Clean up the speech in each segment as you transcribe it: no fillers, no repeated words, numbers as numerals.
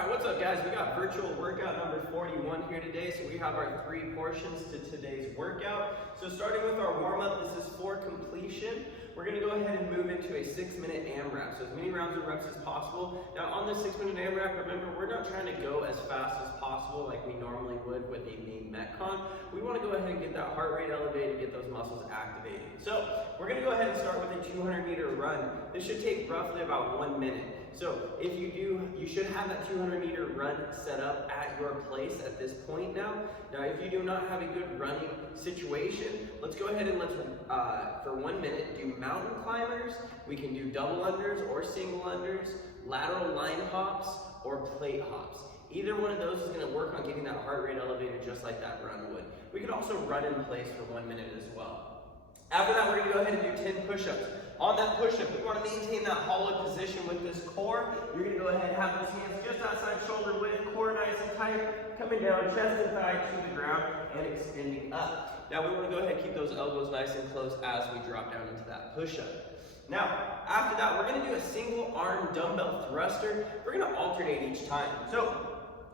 Alright, what's up guys? We got virtual workout number 41 here today. So we have our 3 portions to today's workout. So starting with our warm-up, this is for completion. We're going to go ahead and move into a 6-minute AMRAP. So as many rounds of reps as possible. Now on this 6-minute AMRAP, remember, we're not trying to go as fast as possible like we normally would with a main Metcon. We want to go ahead and get that heart rate elevated, get those muscles activated. So we're going to go ahead and start with a 200-meter run. This should take roughly about 1 minute. So if you do, you should have that 200-meter run set up at your place at this point now. Now if you do not have a good running situation, let's go ahead and let's, for 1 minute, do mountain climbers. We can do double unders or single unders, lateral line hops, or plate hops. Either one of those is going to work on getting that heart rate elevated just like that run would. We could also run in place for 1 minute as well. After that, we're going to go ahead and do 10 push-ups. On that push-up, we want to maintain that hollow position with this core. You're going to go ahead and have those hands just outside shoulder width, core nice and tight, coming down, chest and thigh to the ground, and extending up. Now we want to go ahead and keep those elbows nice and close as we drop down into that push-up. Now, after that, we're going to do a single arm dumbbell thruster. We're going to alternate each time. So,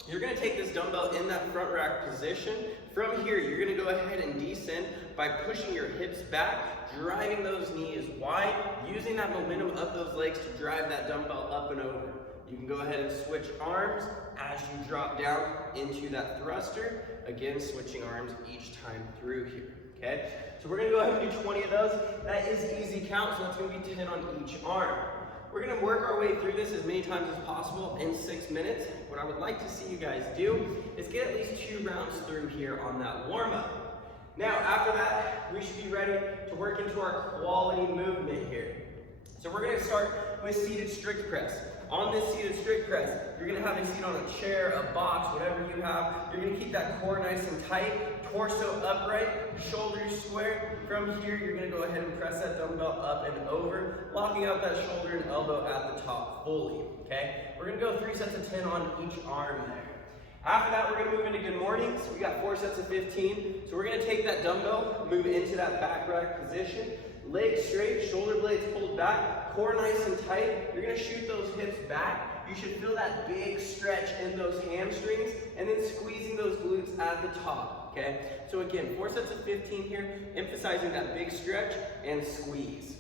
you're going to take this dumbbell in that front rack position. From here, you're going to go ahead and descend by pushing your hips back, driving those knees wide, using that momentum of those legs to drive that dumbbell up and over. You can go ahead and switch arms as you drop down into that thruster. Again, switching arms each time through here, okay? So we're going to go ahead and do 20 of those. That is easy count, so that's going to be 10 on each arm. We're going to work our way through this as many times as possible in 6 minutes. What I would like to see you guys do is get at least 2 rounds through here on that warm-up. Now, after that, we should be ready to work into our quality movement here. So we're going to start with seated strict press. On this seated strict press, you're going to have a seat on a chair, a box, whatever you have. You're going to keep that core nice and tight, torso upright, shoulders square. From here, you're going to go ahead and press that dumbbell up and over, locking out that shoulder and elbow at the top fully, okay? We're going to go 3 sets of 10 on each arm there. After that, we're going to move into good mornings. We got 4 sets of 15. So we're going to take that dumbbell, move into that back rack position, legs straight, shoulder blades pulled back, core nice and tight. You're going to shoot those hips back. You should feel that big stretch in those hamstrings and then squeezing those glutes at the top, okay? So again, 4 sets of 15 here, emphasizing that big stretch and squeeze.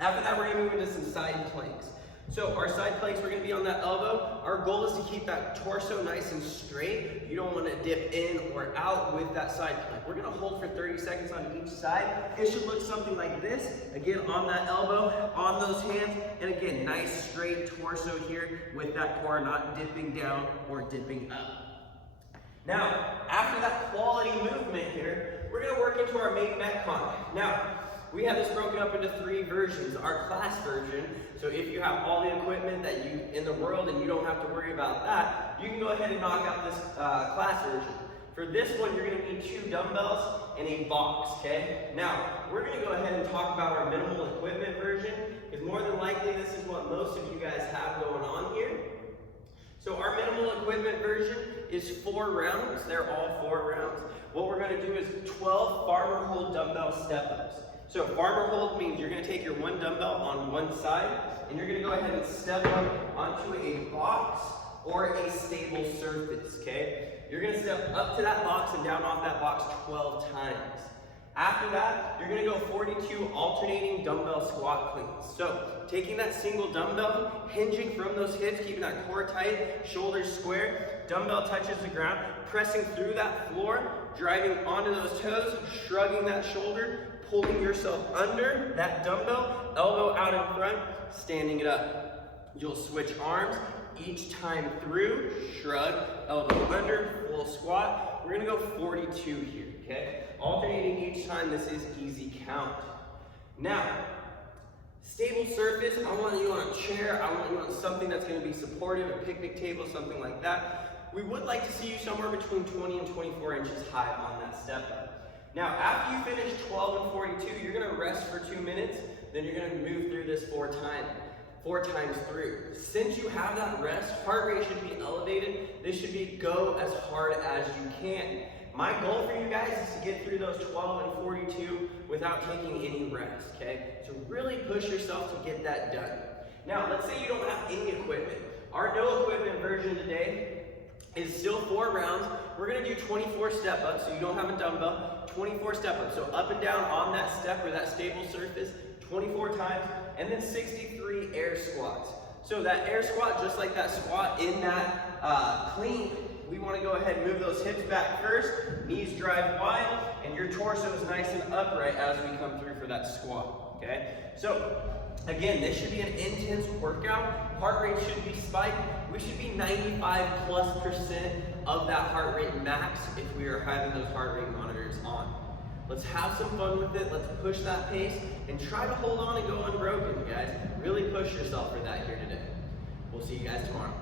After that, we're going to move into some side planks. So our side planks, we're going to be on that elbow. Our goal is to keep that torso nice and straight. You don't want to dip in or out with that side plank. We're going to hold for 30 seconds on each side. It should look something like this. Again, on that elbow, on those hands, and again, nice straight torso here with that core not dipping down or dipping up. Now, after that quality movement here, we're going to work into our main Metcon. Now, we have this broken up into 3 versions. Our class version, so if you have all the equipment that you in the world and you don't have to worry about that, you can go ahead and knock out this class version. For this one, you're going to need 2 dumbbells and a box, okay? Now, we're going to go ahead and talk about our minimal equipment version, because more than likely this is what most of you guys have going on here. So our minimal equipment version is 4 rounds. They're all 4 rounds. What we're going to do is 12 farmer hold dumbbell step-ups. So farmer hold means you're going to take your 1 dumbbell on one side, and you're going to go ahead and step up onto a box or a stable surface, okay? You're going to step up to that box and down off that box 12 times. After that, you're going to go 42 alternating dumbbell squat cleans. So taking that single dumbbell, hinging from those hips, keeping that core tight, shoulders square, dumbbell touches the ground, pressing through that floor, driving onto those toes, shrugging that shoulder, pulling yourself under that dumbbell, elbow out in front, standing it up. You'll switch arms each time through, shrug, elbow under, full squat. We're gonna go 42 here, okay? Alternating each time, this is easy count. Now, stable surface, I want you on a chair, I want you on something that's gonna be supportive, a picnic table, something like that. We would like to see you somewhere between 20 and 24 inches high on that step up. Now, after you finish 12 and 42, you're going to rest for 2 minutes, then you're going to move through this 4 times through. Since you have that rest, heart rate should be elevated. This should be go as hard as you can. My goal for you guys is to get through those 12 and 42 without taking any rest, okay? So really push yourself to get that done. Now, let's say you don't have any equipment. Our no equipment version today is still 4 rounds. We're gonna do 24 step-ups, so you don't have a dumbbell, 24 step-ups. So up and down on that step or that stable surface, 24 times, and then 63 air squats. So that air squat, just like that squat in that clean, we wanna go ahead and move those hips back first, knees drive wide, and your torso is nice and upright as we come through for that squat, okay? So, again, this should be an intense workout. Heart rate should be spiked. We should be 95+% of that heart rate max if we are having those heart rate monitors on. Let's have some fun with it. Let's push that pace and try to hold on and go unbroken, guys. Really push yourself for that here today. We'll see you guys tomorrow.